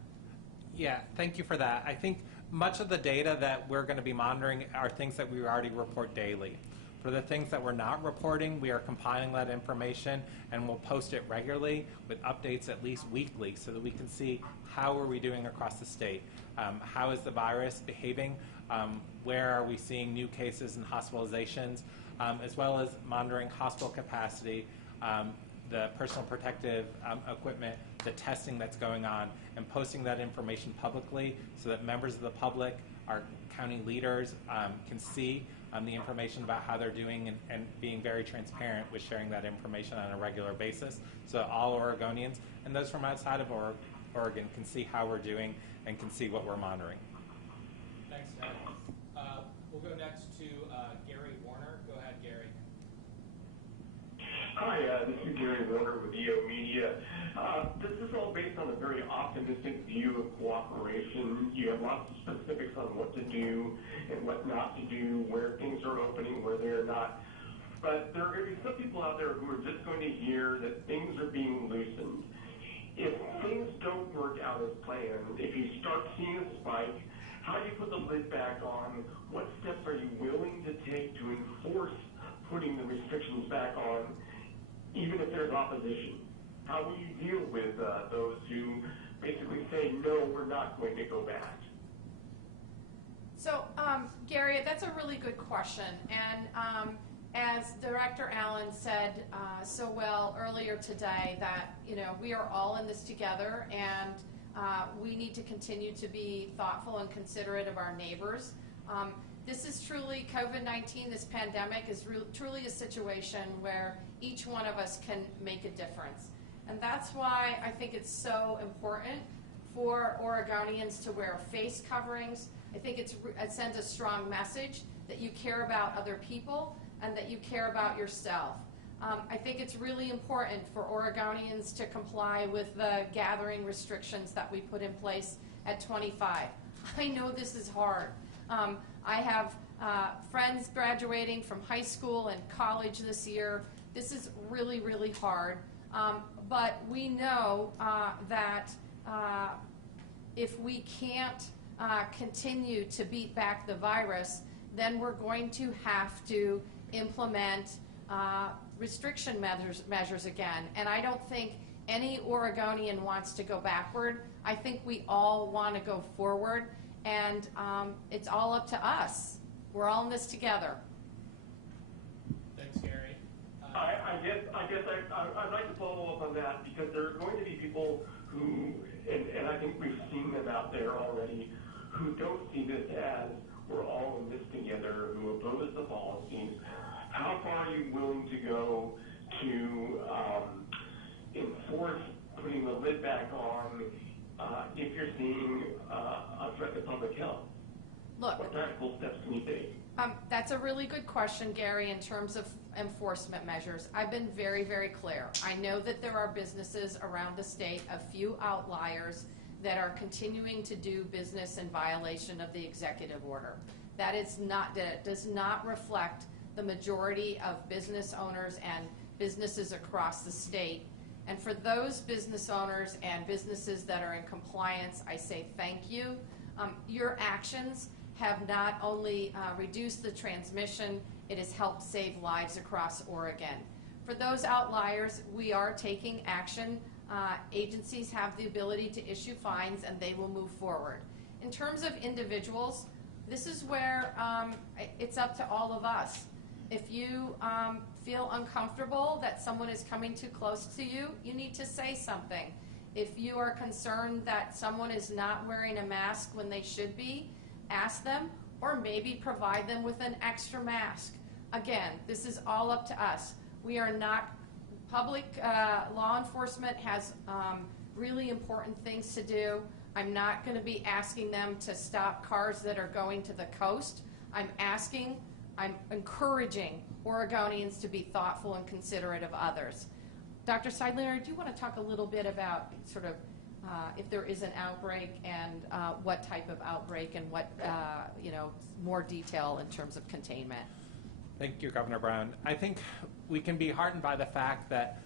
Yeah, thank you for that. I think much of the data that we're going to be monitoring are things that we already report daily. For the things that we're not reporting, we are compiling that information and we'll post it regularly with updates at least weekly so that we can see how are we doing across the state. How is the virus behaving? Where are we seeing new cases and hospitalizations? As well as monitoring hospital capacity, the personal protective equipment, the testing that's going on, and posting that information publicly so that members of the public, our county leaders, can see the information about how they're doing and being very transparent with sharing that information on a regular basis so that all Oregonians and those from outside of Oregon can see how we're doing and can see what we're monitoring. Thanks, Ted. We'll go next to Gary Warner. Go ahead, Gary. Hi, this is Gary Warner with EO Media. This is all based on a very optimistic view of cooperation. You have lots of specifics on what to do and what not to do, where things are opening, where they're not. But there are going to be some people out there who are just going to hear that things are being loosened. If things don't work out as planned, if you start seeing a spike, how do you put the lid back on? What steps are you willing to take to enforce putting the restrictions back on, even if there's opposition? How will you deal with those who basically say, no, we're not going to go back? So, Gary, that's a really good question. And as Director Allen said so well earlier today, that we are all in this together, and we need to continue to be thoughtful and considerate of our neighbors. This is truly COVID-19. This pandemic is truly a situation where each one of us can make a difference. And that's why I think it's so important for Oregonians to wear face coverings. I think it sends a strong message that you care about other people and that you care about yourself. I think it's really important for Oregonians to comply with the gathering restrictions that we put in place at 25. I know this is hard. I have friends graduating from high school and college this year. This is really, really hard. But we know that if we can't continue to beat back the virus, then we're going to have to implement restriction measures again. And I don't think any Oregonian wants to go backward. I think we all want to go forward, and it's all up to us. We're all in this together. Thanks, Gary. I guess I'd like to follow up on that, because there are going to be people who, and I think we've seen them out there already, who don't see this as we're all in this together, who oppose the policies. How far are you willing to go to enforce putting the lid back on if you're seeing a threat to public health? Look, what practical steps can you take? That's a really good question, Gary, in terms of enforcement measures. I've been very, very clear. I know that there are businesses around the state, a few outliers, that are continuing to do business in violation of the executive order. That does not reflect the majority of business owners and businesses across the state. And for those business owners and businesses that are in compliance, I say thank you. Your actions have not only reduced the transmission, it has helped save lives across Oregon. For those outliers, we are taking action. Agencies have the ability to issue fines, and they will move forward. In terms of individuals, this is where it's up to all of us. If you feel uncomfortable that someone is coming too close to you, you need to say something. If you are concerned that someone is not wearing a mask when they should be, ask them, or maybe provide them with an extra mask. Again, this is all up to us. We are not, public law enforcement has really important things to do. I'm not going to be asking them to stop cars that are going to the coast. I'm encouraging Oregonians to be thoughtful and considerate of others. Dr. Seidliner, do you want to talk a little bit about sort of if there is an outbreak and what type of outbreak and what, more detail in terms of containment? Thank you, Governor Brown. I think we can be heartened by the fact that,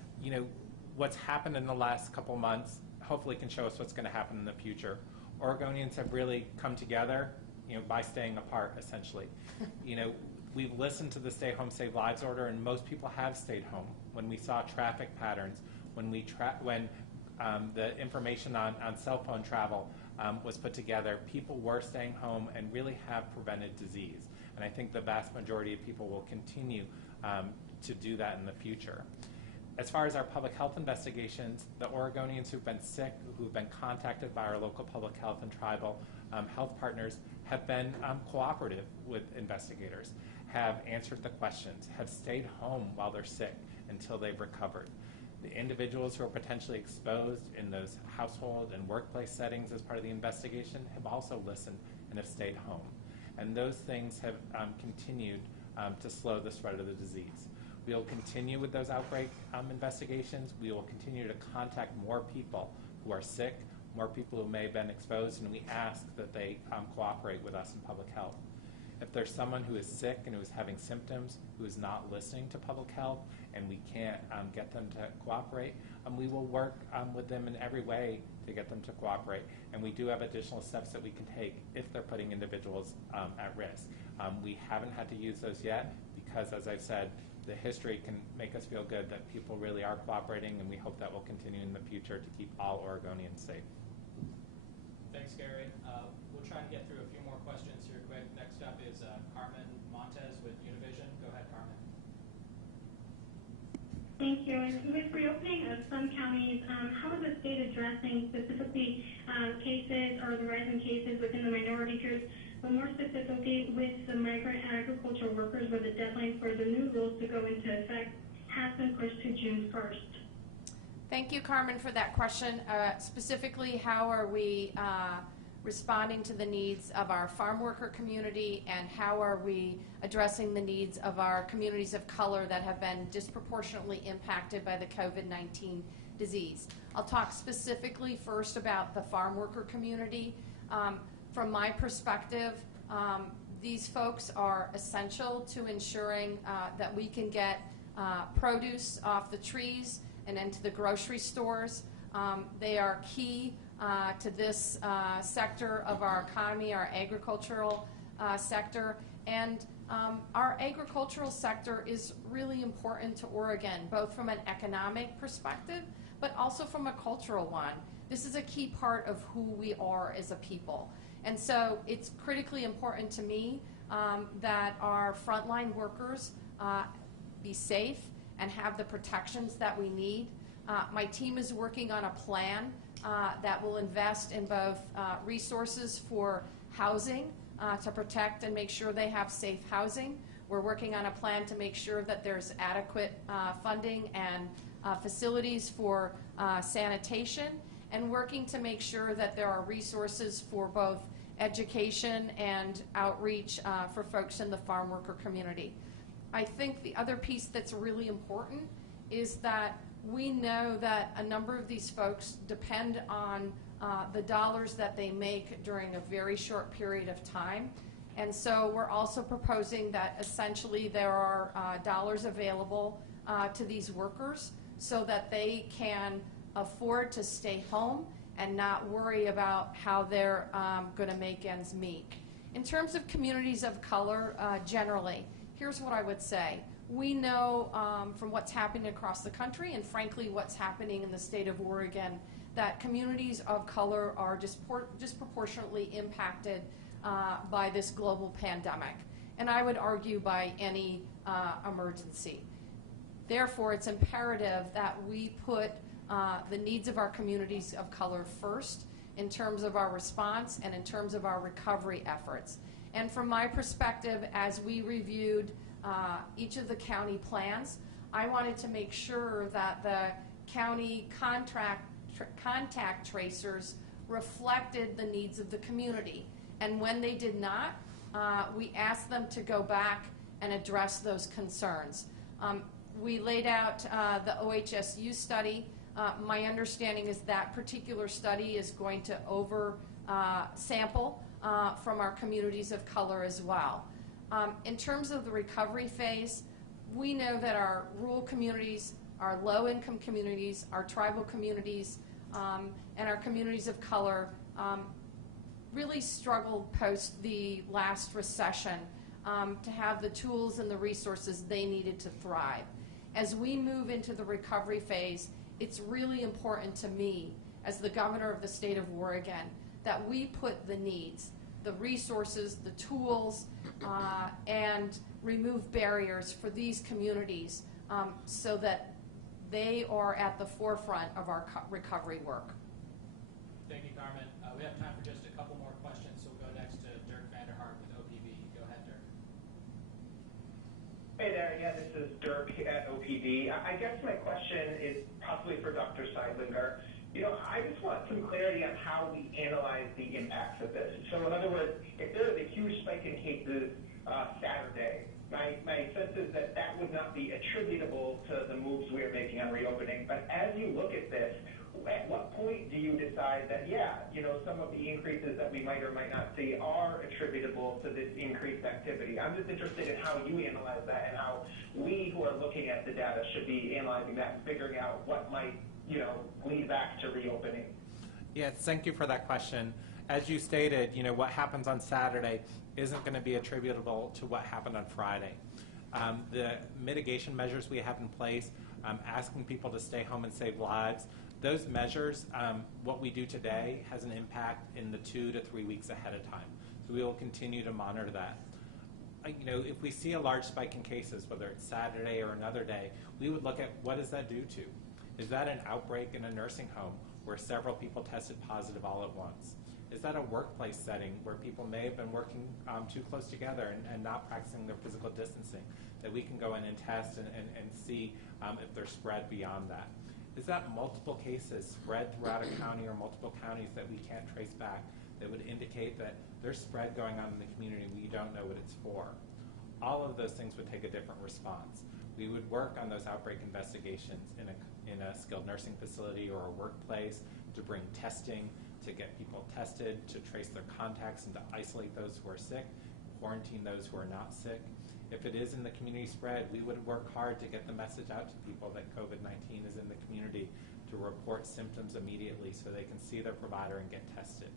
what's happened in the last couple months hopefully can show us what's going to happen in the future. Oregonians have really come together, by staying apart, essentially. We've listened to the Stay Home, Save Lives order, and most people have stayed home. When we saw traffic patterns, when the information on cell phone travel was put together, people were staying home and really have prevented disease. And I think the vast majority of people will continue to do that in the future. As far as our public health investigations, the Oregonians who've been sick, who've been contacted by our local public health and tribal health partners, have been cooperative with investigators, have answered the questions, have stayed home while they're sick until they've recovered. The individuals who are potentially exposed in those household and workplace settings as part of the investigation have also listened and have stayed home. And those things have continued to slow the spread of the disease. We will continue with those outbreak investigations. We will continue to contact more people who are sick, more people who may have been exposed, and we ask that they cooperate with us in public health. If there's someone who is sick and who is having symptoms, who is not listening to public health, and we can't get them to cooperate, we will work with them in every way to get them to cooperate. And we do have additional steps that we can take if they're putting individuals at risk. We haven't had to use those yet because, as I've said, the history can make us feel good that people really are cooperating, and we hope that will continue in the future to keep all Oregonians safe. Thanks, Gary. We'll try to get through a few more questions here quick. Next up is Carmen Montez with Univision. Go ahead, Carmen. Thank you. And with reopening of some counties, how is the state addressing specifically cases or the rise in cases within the minority groups, but more specifically with the migrant agricultural workers, where the deadline for the new rules to go into effect has been pushed to June 1st? Thank you, Carmen, for that question. Specifically, how are we responding to the needs of our farm worker community, and how are we addressing the needs of our communities of color that have been disproportionately impacted by the COVID-19 disease? I'll talk specifically first about the farm worker community. From my perspective, these folks are essential to ensuring that we can get produce off the trees, and into the grocery stores. They are key to this sector of our economy, our agricultural sector. And our agricultural sector is really important to Oregon, both from an economic perspective, but also from a cultural one. This is a key part of who we are as a people. And so it's critically important to me that our frontline workers be safe and have the protections that we need. My team is working on a plan that will invest in both resources for housing to protect and make sure they have safe housing. We're working on a plan to make sure that there's adequate funding and facilities for sanitation, and working to make sure that there are resources for both education and outreach for folks in the farm worker community. I think the other piece that's really important is that we know that a number of these folks depend on the dollars that they make during a very short period of time. And so we're also proposing that essentially there are dollars available to these workers so that they can afford to stay home and not worry about how they're going to make ends meet. In terms of communities of color generally, here's what I would say. We know from what's happening across the country and frankly what's happening in the state of Oregon that communities of color are disproportionately impacted by this global pandemic, and I would argue by any emergency. Therefore, it's imperative that we put the needs of our communities of color first in terms of our response and in terms of our recovery efforts. And from my perspective, as we reviewed each of the county plans, I wanted to make sure that the county contact tracers reflected the needs of the community. And when they did not, we asked them to go back and address those concerns. We laid out the OHSU study. My understanding is that particular study is going to sample from our communities of color as well. In terms of the recovery phase, we know that our rural communities, our low-income communities, our tribal communities, and our communities of color really struggled post the last recession to have the tools and the resources they needed to thrive. As we move into the recovery phase, it's really important to me, as the governor of the state of Oregon, that we put the needs, the resources, the tools, and remove barriers for these communities so that they are at the forefront of our recovery work. Thank you, Carmen. We have time for just a couple more questions, so we'll go next to Dirk Vanderhart with OPB. Go ahead, Dirk. Hey there, yeah, this is Dirk at OPB. I guess my question is possibly for Dr. Seidlinger. You know, I just want some clarity on how we analyze the impacts of this. So in other words, if there is a huge spike in cases Saturday, my sense is that that would not be attributable to the moves we are making on reopening. But as you look at this, at what point do you decide that, yeah, you know, some of the increases that we might or might not see are attributable to this increased activity? I'm just interested in how you analyze that and how we who are looking at the data should be analyzing that and figuring out what might, you know, lead back to reopening. Yes, thank you for that question. As you stated, you know, what happens on Saturday isn't going to be attributable to what happened on Friday. The mitigation measures we have in place, asking people to stay home and save lives, those measures, what we do today has an impact in the 2 to 3 weeks ahead of time. So we will continue to monitor that. You know, if we see a large spike in cases, whether it's Saturday or another day, we would look at what does that do to? Is that an outbreak in a nursing home where several people tested positive all at once? Is that a workplace setting where people may have been working too close together and not practicing their physical distancing, that we can go in and test and see if they're spread beyond that? Is that multiple cases spread throughout a county or multiple counties that we can't trace back that would indicate that there's spread going on in the community we don't know what it's for? All of those things would take a different response. We would work on those outbreak investigations in a skilled nursing facility or a workplace to bring testing, to get people tested, to trace their contacts and to isolate those who are sick, quarantine those who are not sick. If it is in the community spread, we would work hard to get the message out to people that COVID-19 is in the community, to report symptoms immediately so they can see their provider and get tested.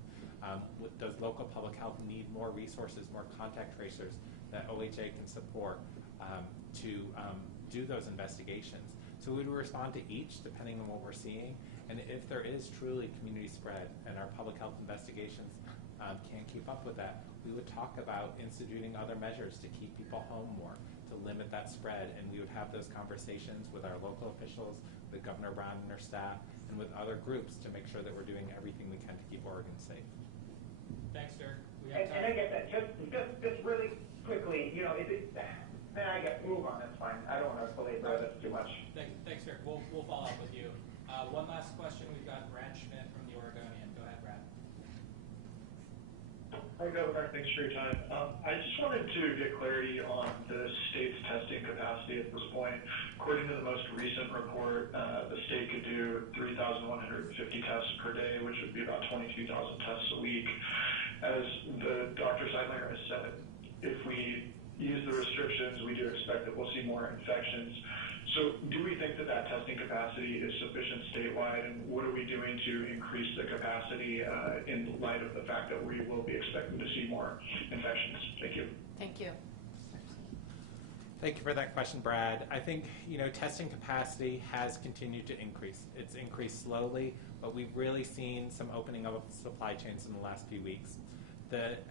Does local public health need more resources, more contact tracers that OHA can support to do those investigations? So we would respond to each depending on what we're seeing. And if there is truly community spread and our public health investigations can't keep up with that, we would talk about instituting other measures to keep people home more, to limit that spread. And we would have those conversations with our local officials, with Governor Brown and her staff, and with other groups to make sure that we're doing everything we can to keep Oregon safe. Thanks, Dirk. We have time. And I get that. Just really quickly, you know, I guess move on. That's fine. I don't want to belabor this too much. Thanks, Dirk. We'll follow up with you. One last question. We've got Brad Schmidt from the Oregonian. Go ahead, Brad. Hi, Governor. Thanks for your time. I just wanted to get clarity on the state's testing capacity at this point. According to the most recent report, the state could do 3,150 tests per day, which would be about 22,000 tests a week. As the Dr. Seidlinger has said, if we use the restrictions, we do expect that we'll see more infections. So do we think that that testing capacity is sufficient statewide, and what are we doing to increase the capacity in light of the fact that we will be expecting to see more infections? Thank you. Thank you. Thank you for that question, Brad. I think, testing capacity has continued to increase. It's increased slowly, but we've really seen some opening of supply chains in the last few weeks.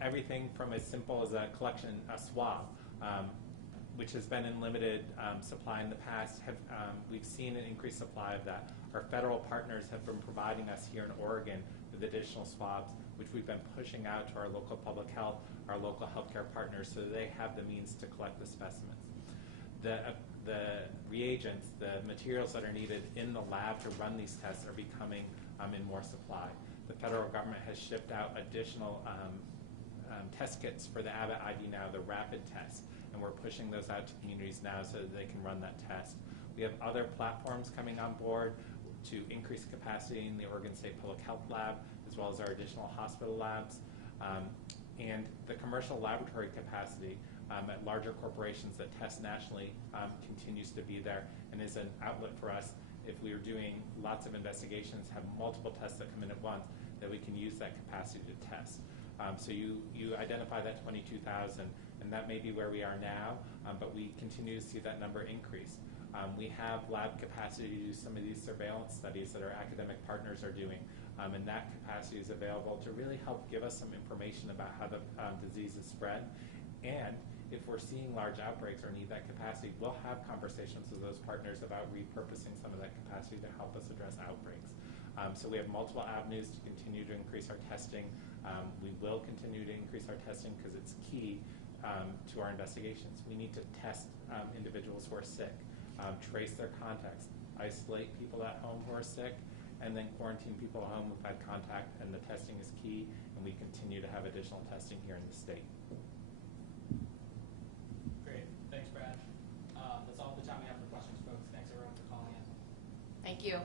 Everything from as simple as a swab, which has been in limited supply in the past, we've seen an increased supply of that. Our federal partners have been providing us here in Oregon with additional swabs, which we've been pushing out to our local public health, our local healthcare partners, so that they have the means to collect the specimens. The reagents, the materials that are needed in the lab to run these tests are becoming in more supply. The federal government has shipped out additional test kits for the Abbott ID Now, the rapid test, and we're pushing those out to communities now so that they can run that test. We have other platforms coming on board to increase capacity in the Oregon State Public Health Lab, as well as our additional hospital labs. And the commercial laboratory capacity at larger corporations that test nationally continues to be there and is an outlet for us. If we are doing lots of investigations, have multiple tests that come in at once, that we can use that capacity to test. So you identify that 22,000, and that may be where we are now, but we continue to see that number increase. We have lab capacity to do some of these surveillance studies that our academic partners are doing, and that capacity is available to really help give us some information about how the disease is spread. And if we're seeing large outbreaks or need that capacity, we'll have conversations with those partners about repurposing some of that capacity to help us address outbreaks. So we have multiple avenues to continue to increase our testing. We will continue to increase our testing because it's key to our investigations. We need to test individuals who are sick, trace their contacts, isolate people at home who are sick, and then quarantine people at home who've had contact, and the testing is key, and we continue to have additional testing here in the state. Great. Thanks, Brad. That's all the time we have for questions, folks. Thanks, everyone, for calling in. Thank you.